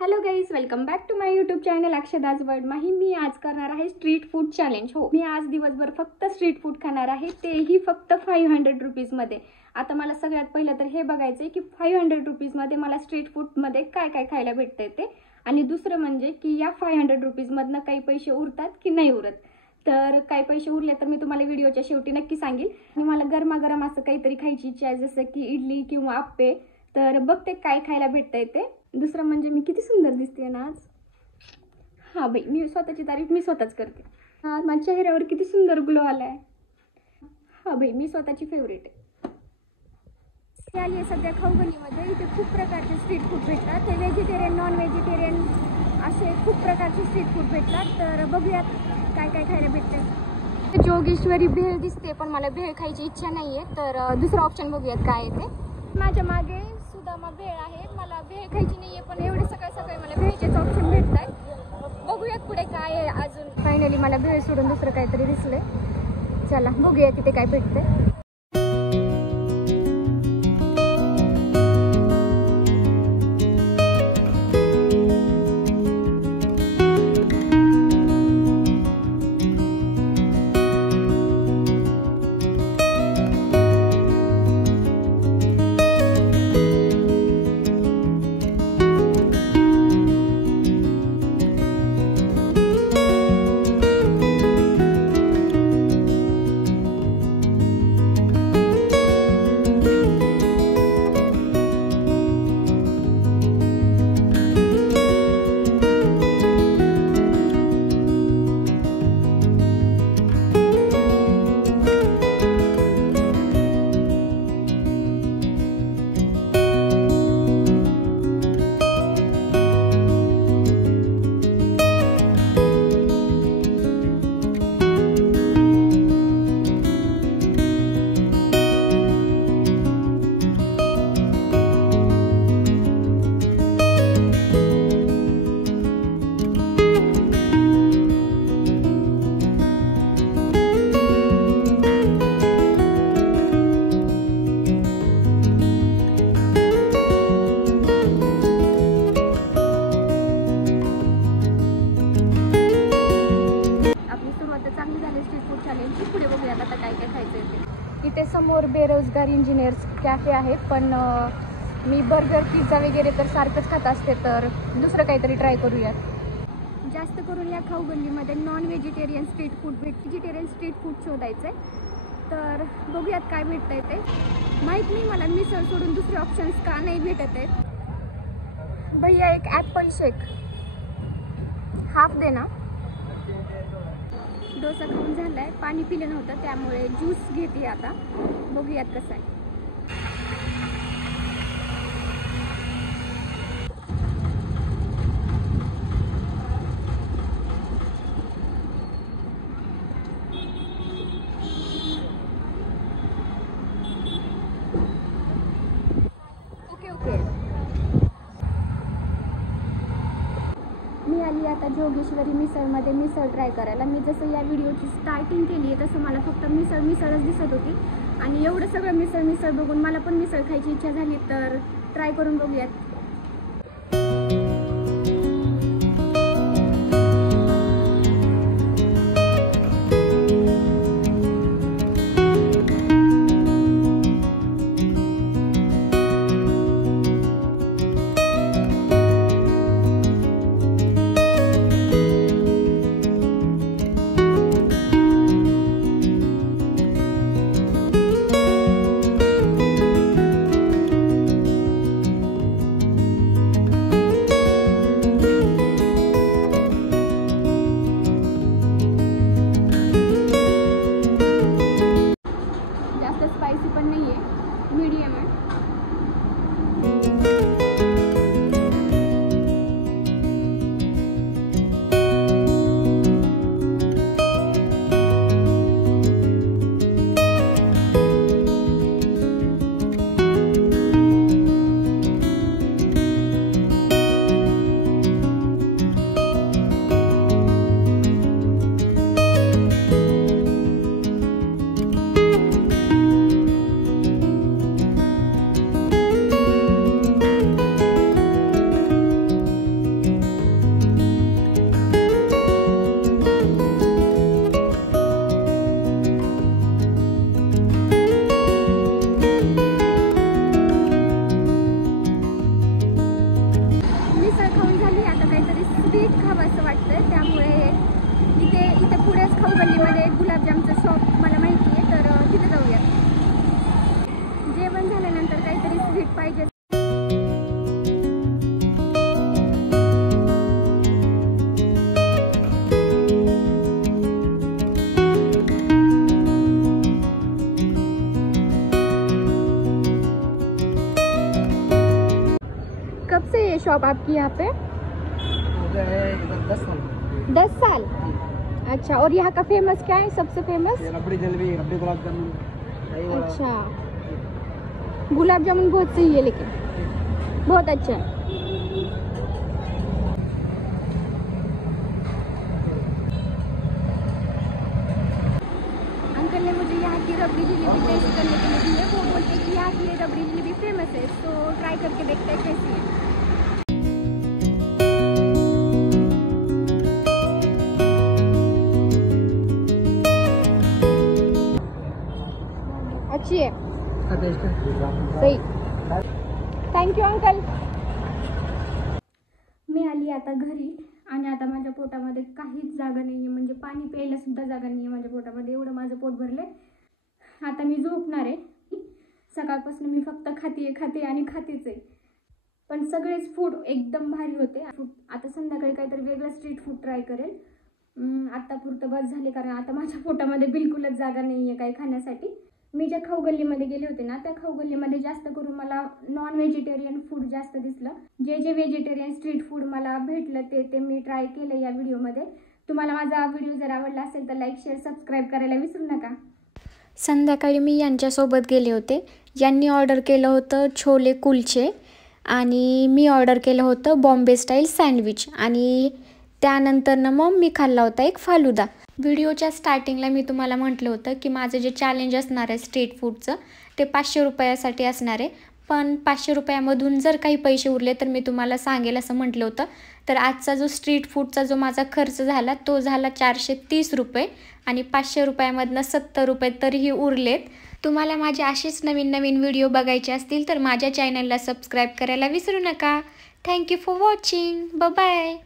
Hello guys, welcome back to my YouTube channel Akshada's world माही. मी आज करणार आहे स्ट्रीट फूड चॅलेंज. हो, मी आज दिवसभर फक्त स्ट्रीट फूड खाणार आहे, तेही फक्त 500 रुपीजमध्ये. आता मला सगळ्यात पहिलं तर हे बघायचं आहे की 500 रुपीजमध्ये मला स्ट्रीट फूडमध्ये काय काय खायला भेटतंय ते, आणि दुसरं म्हणजे की या 500 रुपीजमधनं काही पैसे उरतात की नाही उरत. तर काही पैसे उरले तर मी तुम्हाला व्हिडिओच्या शेवटी नक्की सांगेल. आणि मला गरमागरम असं काहीतरी खायची इच्छा आहे, जसं की इडली किंवा आप्पे. तर बघते काय खायला भेटतंय ते. दुसरं म्हणजे मी किती सुंदर दिसते ना आज. हां बाई, मी स्वतःची तारीफ मी स्वतःच करते. हां, माझ्या चेहऱ्यावर किती सुंदर ग्लो आला आहे. हां बाई, मी स्वतःची फेवरेट आहे. हे आली आहे सध्या खाऊगल्लीमध्ये. इथे खूप प्रकारचे स्ट्रीट फूड भेटतात. हे व्हेजिटेरियन, नॉन व्हेजिटेरियन असे खूप प्रकारचे स्ट्रीट फूड भेटतात. तर बघूयात काय काय खायला भेटतं. जोगेश्वरी भेळ दिसते, पण मला भेळ खायची इच्छा नाही आहे. तर दुसरं ऑप्शन बघूयात काय आहे ते. माझ्या मागे सुदामा भेळ आहे. मला भेळ खायची नाही आहे, पण एवढे सकाळी सकाळी मला भेळचेच ऑप्शन भेटत आहेत. बघूयात पुढे काय आहे अजून. फायनली मला भेळ सोडून दुसरं काहीतरी दिसलंय. चला बघूया तिथे काय भेटतंय. पुढे बघूयात आता काय काय खायचं ते. इथे समोर बेरोजगार इंजिनियर्स कॅफे आहे, पण मी बर्गर पिझ्झा वगैरे तर सारखंच खात असते, तर दुसरं काहीतरी ट्राय करूयात. जास्त करून या खाऊगल्लीमध्ये non vegetarian street food vegetarian street food शोधायचं आहे. तर बघूयात काय भेटतंय ते. माहीत नाही मला मिसळ सोडून दुसरे ऑप्शन्स का नाही भेटत आहेत. भैया एक ॲपल शेक हाफ दे ना. डोसा खाऊन झालाय, पाणी पिलं नव्हतं त्यामुळे ज्यूस घेते आता. बघूयात कसं आहे. ओके. मी आली आता जोगेश्वरी मिसळमध्ये मिसळ ट्राय करायला. मी जसं या व्हिडिओची स्टार्टिंग केली आहे तसं मला फक्त मिसळच दिसत होती, आणि एवढं सगळं मिसळ बघून मला पण मिसळ खायची इच्छा झाली. तर ट्राय करून बघूयात. वाटतं. त्यामुळे इथे पुढेच खाऊगल्लीमध्ये गुलाबजामचं शॉप मला माहिती आहे, तर तिथे जाऊया. जेवण झाल्यानंतर काहीतरी स्वीट पाहिजे. कब से ये शॉप आपकी यहाँ पे? हो गया है 10 साल। 10 साल। अच्छा, और यहाँ का फेमस क्या है, सबसे फेमस? ये रबड़ी जलेबी, रबड़ी गुलाब जामुन, दही वड़ा। अच्छा, गुलाब जामुन बहुत सही है, लेकिन बहुत अच्छा है। अंकल ने मुझे यहाँ की रबड़ी जलेबी टेस्ट करने के लिए दी है। वो बोलते हैं कि यहाँ की ये रबड़ी जलेबी फेमस है, तो ट्राई करके देखते हैं कैसी है। अच्छी है, सही। Thank you uncle. मी आली आता घरी आणि आता माझ्या पोटामध्ये काहीच जागा नाही आहे, म्हणजे पाणी प्यायला सुद्धा जागा नाही आहे माझ्या पोटामध्ये. एवढं माझं पोट भरले. आता मी झोपणार आहे. सकाळपासून मी फक्त खाते आणि खातेच आहे. पण सगळेच फूड एकदम भारी होते. आता संध्याकाळी काहीतरी वेगळं स्ट्रीट फूड ट्राय करेल. आत्तापुरतं बस झाले, कारण आता माझ्या पोटामध्ये बिलकुलच जागा नाही आहे काही खाण्यासाठी. मी ज्या खाऊगल्लीमध्ये गेले होते ना, त्या खाऊगल्लीमध्ये जास्त करून मला नॉन व्हेजिटेरियन फूड जास्त दिसलं. जे व्हेजिटेरियन स्ट्रीट फूड मला भेटलं ते मी ट्राय केलं या व्हिडिओमध्ये. तुम्हाला माझा व्हिडिओ जर आवडला असेल तर लाईक, शेअर, सबस्क्राईब करायला विसरू नका. संध्याकाळी मी यांच्यासोबत गेले होते. यांनी ऑर्डर केलं होतं छोले कुलचे आणि मी ऑर्डर केलं होतं बॉम्बे स्टाईल सँडविच, आणि त्यानंतर मग मी खाल्ला होता एक फालुदा. व्हिडिओच्या स्टार्टिंगला मी तुम्हाला म्हटलं होतं की माझं जे चॅलेंज असणार आहे स्ट्रीट फूडचं ते 500 रुपयासाठी असणार आहे. पण 500 रुपयामधून जर काही पैसे उरले तर मी तुम्हाला सांगेल असं म्हटलं होतं. तर आजचा जो स्ट्रीट फूडचा जो माझा खर्च झाला तो झाला 430 रुपये, आणि 500 रुपयामधनं 70 रुपये तरीही उरलेत. तुम्हाला माझे असेच नवीन व्हिडिओ बघायचे असतील तर माझ्या चॅनलला सबस्क्राईब करायला विसरू नका. Thank you for watching. बाय.